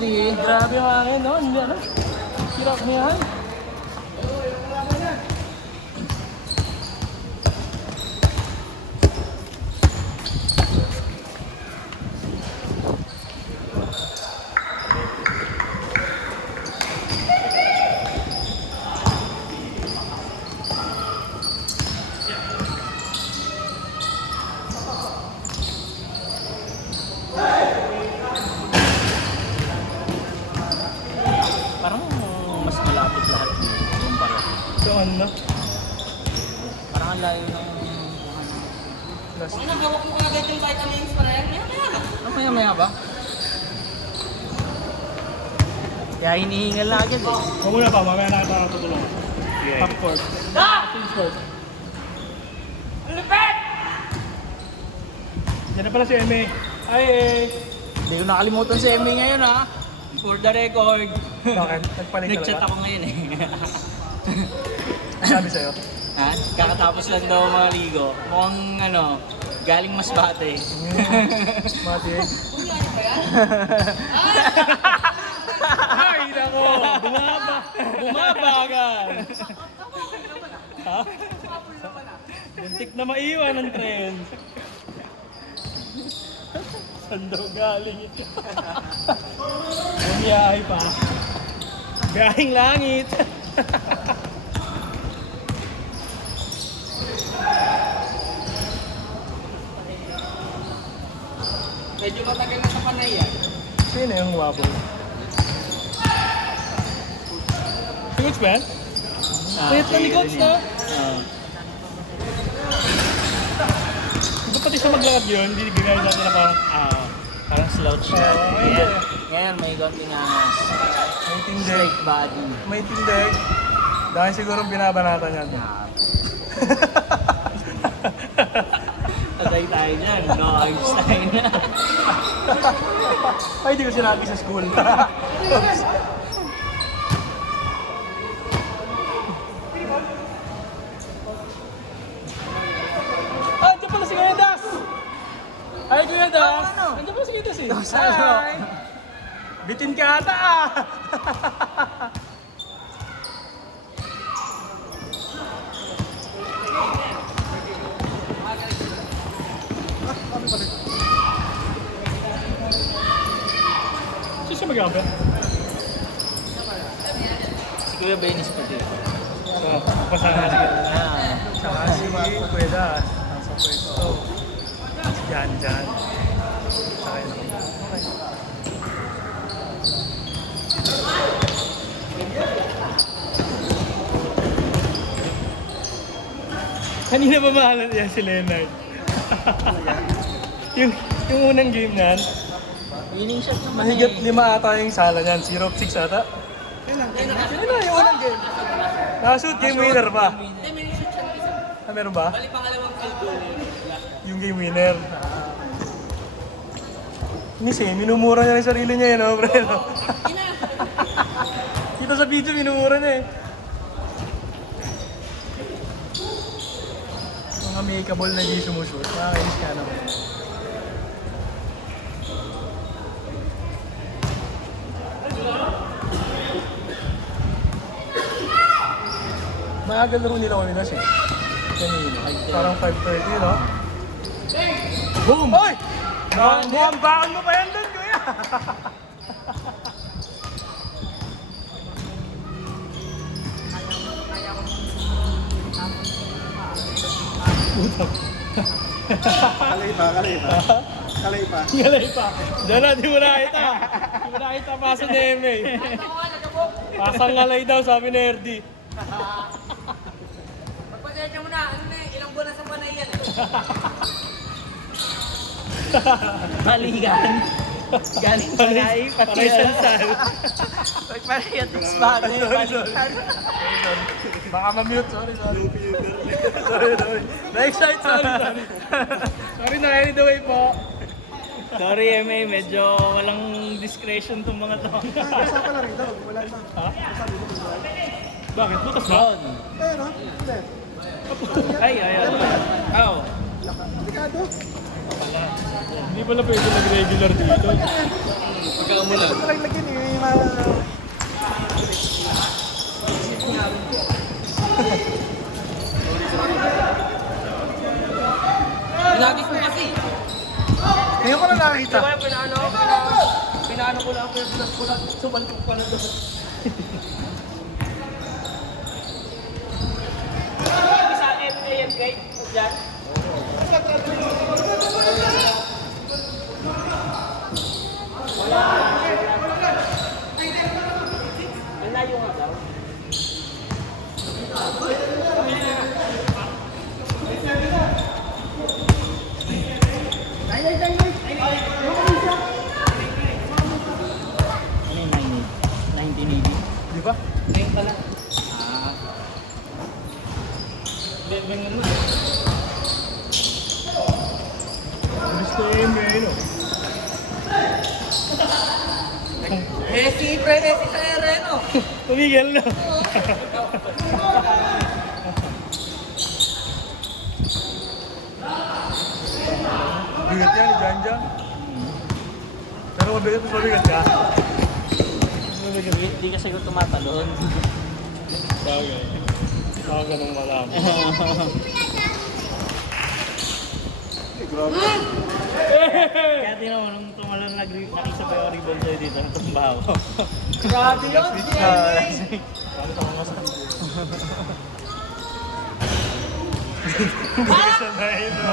3. Grabe yung akin, no? Hindi ano? Hirap mo yan. Parang mas malapit lahat yung pala. Yung ano na? Parang ang layo ng... Last. Ano, hawak mo agad yung vitamins para yan? Maya-maya ba? Kaya hinihingal na agad eh. Huwag muna pa, mamaya na kita tutulong. Top court. Team court. Lupet! Yan na pala si Eme. Hi, eh. Hindi ko nakalimutan si Emmy ngayon ha. For the record. Bakit? Nagpalit Nag-chat talaga? ako ngayon eh. Ang sabi sa'yo? Ha? Kakatapos lang daw mga ligo. Mukhang ano, galing Masbate. Mati eh. Ay, nako! Bumaba! Bumaba agad! Ha? Buntik na maiwan ang trend. Saan daw galing ito? Bumiyahay pa. Gahing langit. Medyo matagal na sa panay yan. Sino yung wapo? Si Coach Ben? Payat na ni Coach na. Hindi pati siya maglakad yun, hindi ginaya natin na Parang slouch na. Oo, Ngayon may konting angas. may tindig. Straight body. May tindig. Dahil siguro binabanatan yan. Patay tayo dyan. No arms tayo na. Ay, di ko sinabi sa school. Oops. Ah, dyan pala si Kuya Das! Hi, Kuya Das! Andiyan pala si Kuya Das eh. Hi! Bitin ka ata ah! Sino siya mag-abot? Si Kuya Benis pati. Pasama si Ah. Tsaka si Kuya Das. Nasa pwesto. Si Jan Jan. Tsaka yun ako. Okay. Kanina ba mahalan yan si Leonard? yung unang game niyan, Winning shot naman mahigit eh. 5 ata yung sala niyan. 0-6 ata. Yun na, yung unang game. Nakashoot game winner pa. Hindi, may shoot siya ng isa. Ah, meron ba? Bali pangalawang field goal. Yung game winner. Kasi minumura niya yung sarili niya yun, no, pre? No? Kita sa video, minumura niya eh. Mga makeable na di sumushoot. Nakakainis ka naman. Maaga laro nila kami na siya. Parang 5:30, no? Boom! Hoy! Buwang mo pa yan doon, kuya! Kalay pa. Galay pa. Diyan na, di mo nakita. Di mo nakita, paso ni Eme. Pasang ngalay daw, sabi ni Erdi. Magpasensya mo na, ano na eh, ilang buwan na sa panay yan. Balikan. Galing sa nai, pati Paray sansal. Pagparehiyat ng spot. Balikan. Baka ma-mute, sorry. Sorry. Na-excite, sorry. Sorry, na-carried away po. Sorry, MA. Medyo walang discretion tong mga to. Basta pala rin daw, wala na. Ha? Bakit? Butas ba? Doon. Pero, hindi. Ay. Oh. Delikado. Hindi pala pwede nag-regular dito. Pagkakamulan. Lagyan eh. May mga... Pinagis mo kasi. Ngayon ko lang nakakita. Pinaano ko lang, pinag-plus ko lang. Sumantok ko na doon. Sa FA yan, guys. Diyan. Ang layo nga daw. Ano yung 1980? Di ba? Ngayon pala. Ah. Ganyan mo. Bilis ko yung no? Messi, Messi sa Ereno. Tumigil na. Bigat yan, Jan. Pero mabigat, mas mabigat ka. Mas mabigat. Hindi kasi ko tumatalon. Bagay. Baka ganun malaman. Kaya tingnan mo, nung tumalon nakisabay ako ribon sa'yo dito, natumbaw. Grabe yun. Paano sa mga saan? Hindi ka sanayin mo.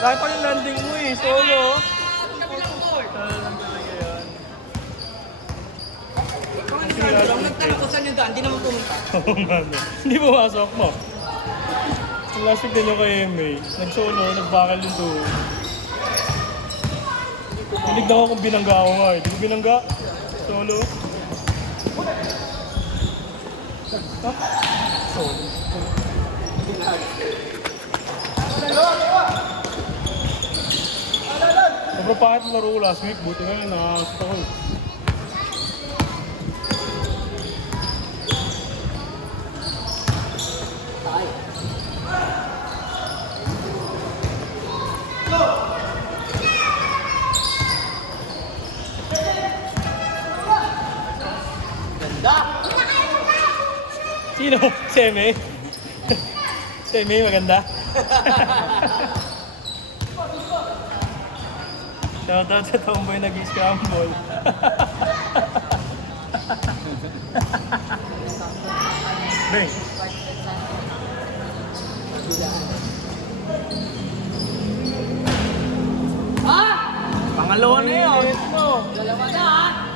Dahil pa yung landing mo eh, solo. Solo lang talaga yan. Kung nagtanong ko saan yung daan, hindi naman pumunta. Oo man. Hindi pumasok mo. Ang last week din yung kay MA. Nag-solo, nagbakal yung tuhod. Naligdan ko kung binangga ako nga eh. Di ko binangga. Solo. Ha? Solo. Sobrang pangit ang laro ko last week. Buti nga yun, nakakasot ako eh. Sino? Si Eme? Si Eme, maganda? Shoutout sa tomboy nag-scramble. Bang! Pangalawa na yun. Dalawa na ha.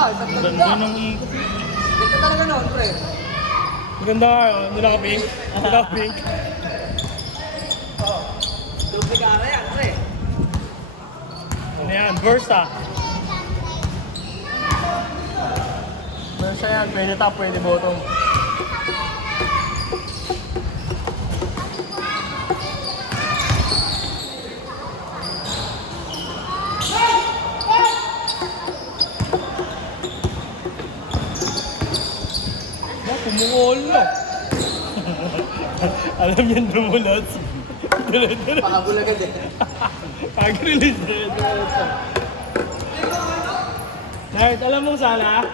Ang ganda ng ikot. Ganda talaga noon, pre. Maganda nga, nilaka-pink. Nilaka-pink. Doble kara yan, pre. Ano yan? Versa. Versa yan. Pwede top, pwede bottom. Pumukol na. Alam yan dumulot. Dala-dala. Pahabol agad eh. Pag-release na. Nart, alam mong sala?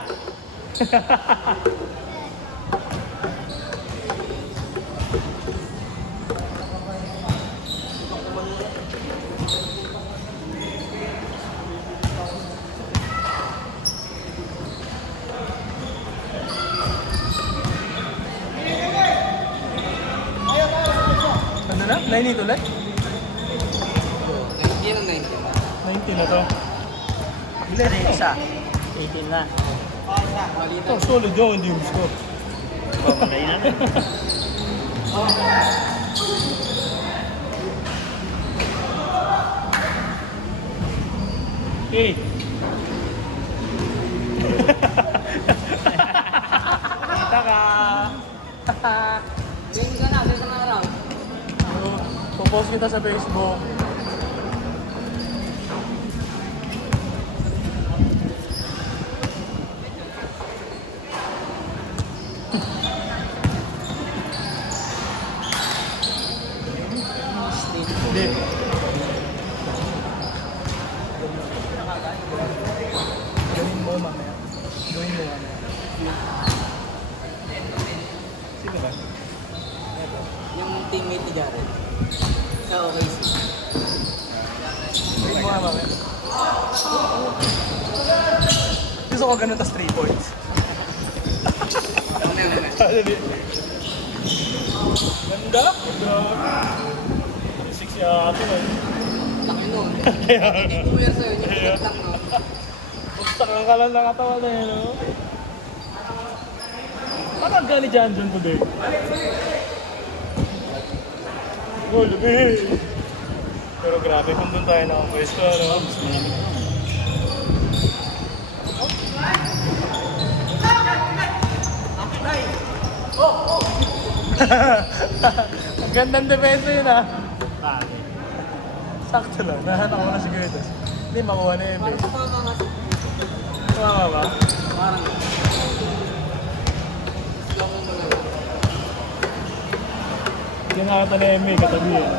Ano na? 9 ulit? 90 na 90. 19 na to. Ilan na isa? 18 na. Ito, solid yun, hindi gusto. Pamalay na na. Okay. Kita ka. Tingin ka na, sa isang araw. Popost kita sa Facebook. Hindi. Gawin mo mamaya. Gawin mo mamaya. Sino ba? Yung teammate ni Jared. Sa OKC. Gawin mo nga mamaya. Gusto ko ganun tas 3 points. Ganda? Ganda. 6 yata eh. Laki nun. Hindi ko yan sa'yo. Yung pinag lang, no? Buktak ang kalan ng katawan na yun, no? Paano ang gani dyan today? Goal, pero grabe kung doon tayo nakapwesto, no? Ang gandang depensa yun, ah. Sakto lang, nahanap ko na si Gertas. Hindi, makuha na yun, eh. Parang nga sa... Tama ba? Parang... Hindi nakakata na MA, katabi yun.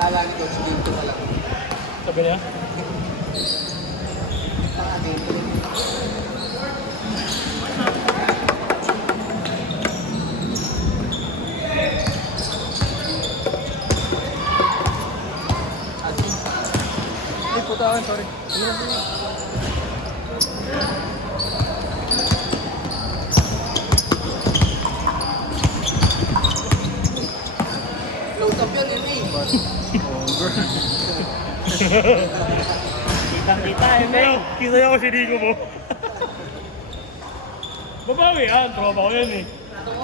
Lala ni Coach Dito talaga. Sabi niya? Tanga Dito. Ay, putawan, sorry. Load up yun, MA. Kitang-kita, Kita niya ako si Rico mo. Babawi yan, tropa ko yan eh.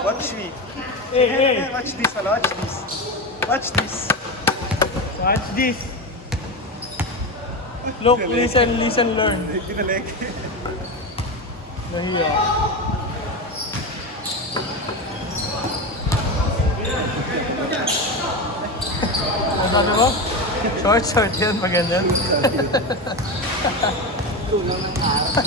Watch me. Hey! Watch this, pala. Watch this. Watch this. Watch this. Look, listen, learn. Ginaleg. Nahiya. Ano sabi mo? Short yan, maganda. Tulang ng araw.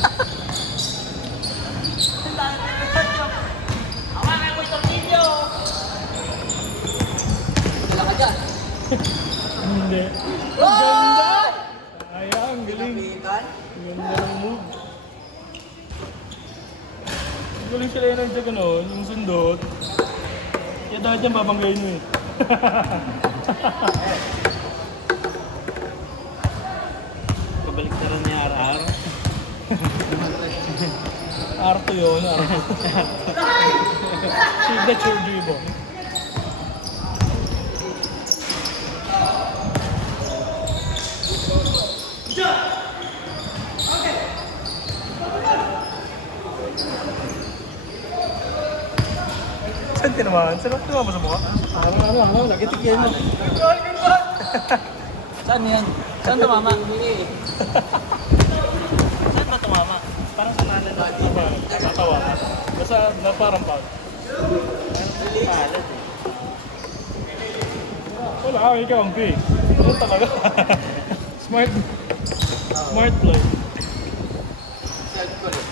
Wala ka dyan. Hindi. Ang ganda! Sayang, galing. Pinapitan. Ang ganda ng move. Ang galing sila yun ang ano, yung sundot. Kaya dahil dyan babanggayin mo eh. Kabaliktaran niya araw. Arto yun, arto. Signature dribble. Saan tinamaan? Saan tinamaan mo sa mukha? Nagitigyan mo. Saan yan? Saan tumama? Saan ba tumama? Parang sa malan na. Natawa. Basta na parang pag. Palad eh. Wala, ikaw ang pay. Ano talaga? Smart play. Self-call eh.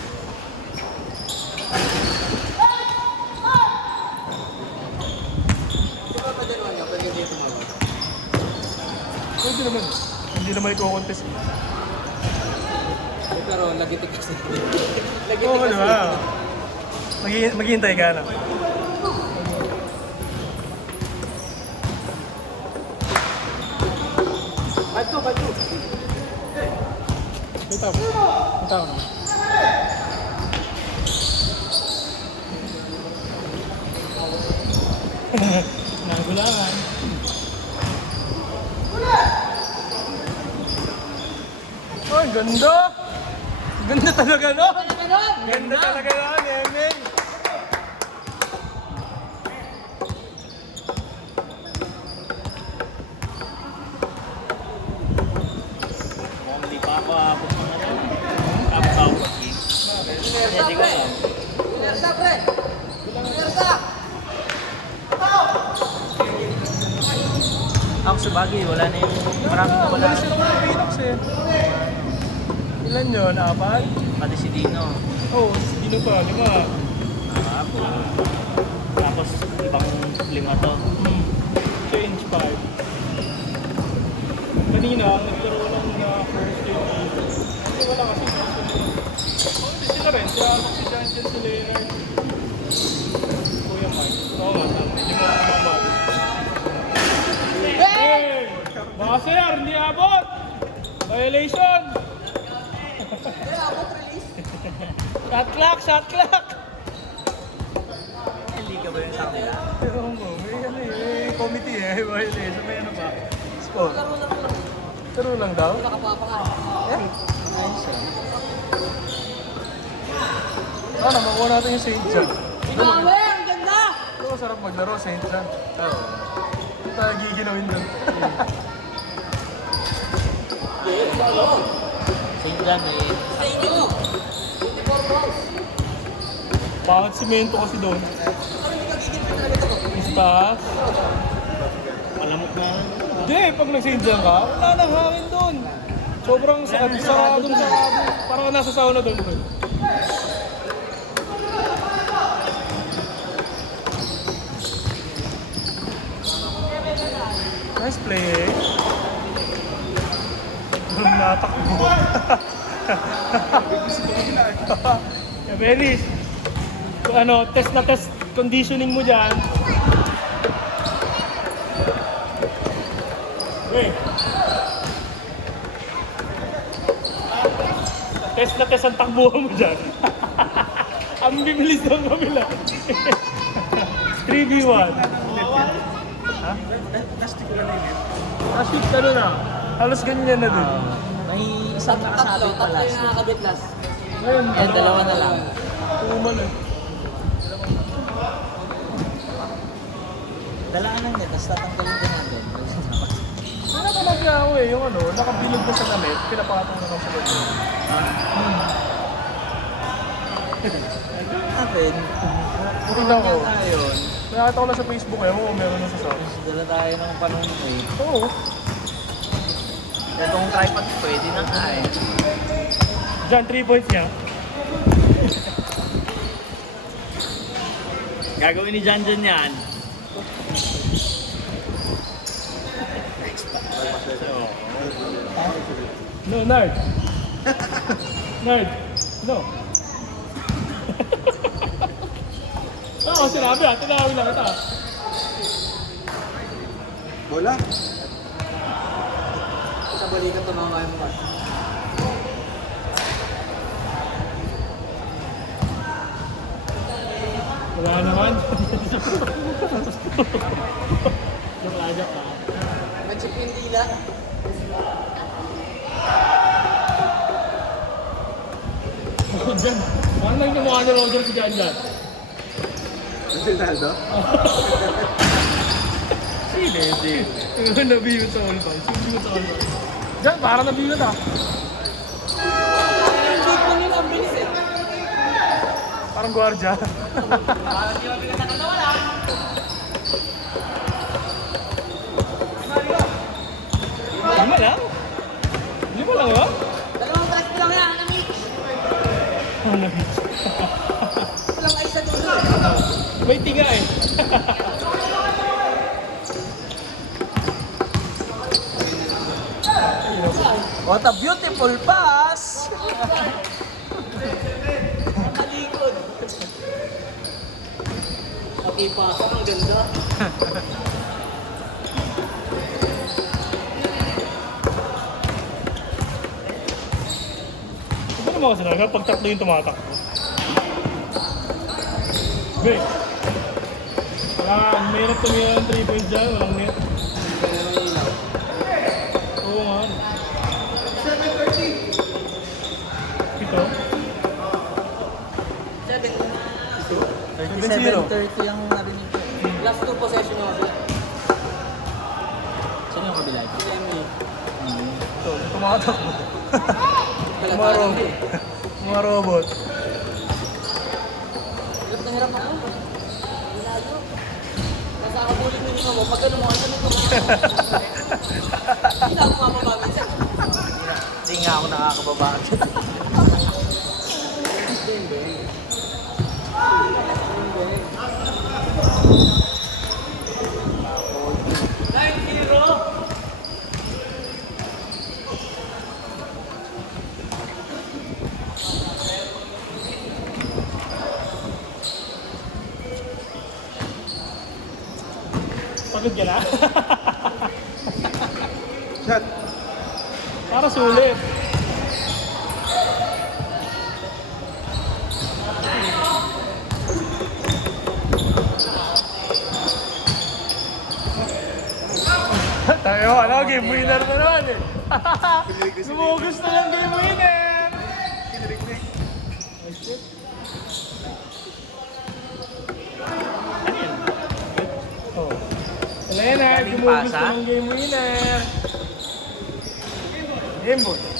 Di ba pa dyan naman yun? Pwede dito mo. Pwede naman. Hindi naman iko-contest. Pero lagitik kasi. Oo, di ba? Maghihintay ka na. Bato. Kita mo. Kita mo. Nagulangan. Oh, ang ganda! Ganda talaga, no? Ganda talaga, no, Nemeng? Mukhang di pa ako abot ng ano. Tapos ako pag-game. Hindi ko alam. Inersa, pre! Inersa! Ako sa bagay, wala na yung maraming wala. Wala sila mga Pinox eh. Ilan yun? Apat? Pati si Dino. Oo, oh, sino pa? 5. Ah, Tapos ibang 5 to. Change 5. Kanina, naglaro lang na first game. Kasi wala kasi. Hindi sila rin. Si Jan, si Leonard. Kuya Mike. Oo nga, tama. Hindi mo ako mama. Hey! Mga sir, hindi abot! Violation! Shot clock! Shot clock! Liga ba yun sa kanila? Pero mo, may committee violation. May ano ba? Score. Laro lang daw? Ano, makuha natin yung St. John. Ikawe! Ang ganda! Ito, sarap maglaro, St. John. Oo. Ito tayo giginawin doon. St. John eh. Sa inyo! 24 balls! Bakit simento kasi doon? Istas? Malamok na. Hindi, pag nag-St. John ka, wala nang hangin doon. Sobrang saradong sarado. Parang ka nasa sauna doon. Nice play. Natakbo. Beris, ano, test na test conditioning mo dyan. Okay. Test na test ang takbuhan mo dyan. Ang bibilis ng kabila. 3v1. Ha? Plastic ko na yun. Nashoot ka na. Halos ganyan na din. May isang nakasabit pa last. Tatlo yung nakakabit last. Ngayon, Dalawa na lang. Tumal eh. Dalaan lang niya, tapos tatanggalin ka natin. Ano ba nagya ako eh, yung ano, nakabilog na sa damit, pinapakatong na lang sa loob. Atin, Tingnan ko. ayun. Nakita ko lang sa Facebook eh, oo, meron na sa South. Dala tayo ng panahon eh. Oo. Itong tripod pwede na nga eh. Diyan, 3 points niya. Gagawin ni John John yan. No, nerd. Nerd. No. Oo, sinabi ah. Tinawin lang ito ah. Bola? Sa balikat tumama yung part. Wala naman. Nakajak ka. Magic yung dila. Oh, dyan. Parang nang namukha ni Roger si Jan Jan. Ronaldo? Sino? Sino? Nabiyot sa all five. Sino sa all five? Diyan, parang nabiyot ah. Hindi ko nila ang bilis eh. Parang gwardiya. Parang di mabigat na katawan ah. 5 lang? 5 lang ba? Dalawang track lang yan, Amik. Ang labit. Walang ay sa dulo. May tinga eh. What a beautiful pass! Nakalikod. Okay, pasok. Ang ganda. Ano naman kasi naga? Pag tatlo yung tumatakbo. Okay. Wala, mayroon tumira ng 3 points dyan. Walang net. Oo nga. 7:30. Ito? 37:30 ang narinig ko. Last 2 possession yung kabila. Sino yung kabila? Ito, yung tumatakbo. Mga robot. Mga robot. Hirap na hirap ako. Ginagawa. Nasa akabulit mo yung mo. Pag ganun mo, ano ko? Hindi na ako mababa minsan. Hindi nga ako nakakababa. Pagod ka na? Shot. Para sulit. Tayo, ano? Game winner na naman eh. Sumugos na lang game winner. Kinilig-lig. Oh. Leonard, Galing sumugos pasa. na ng game winner. Game ball.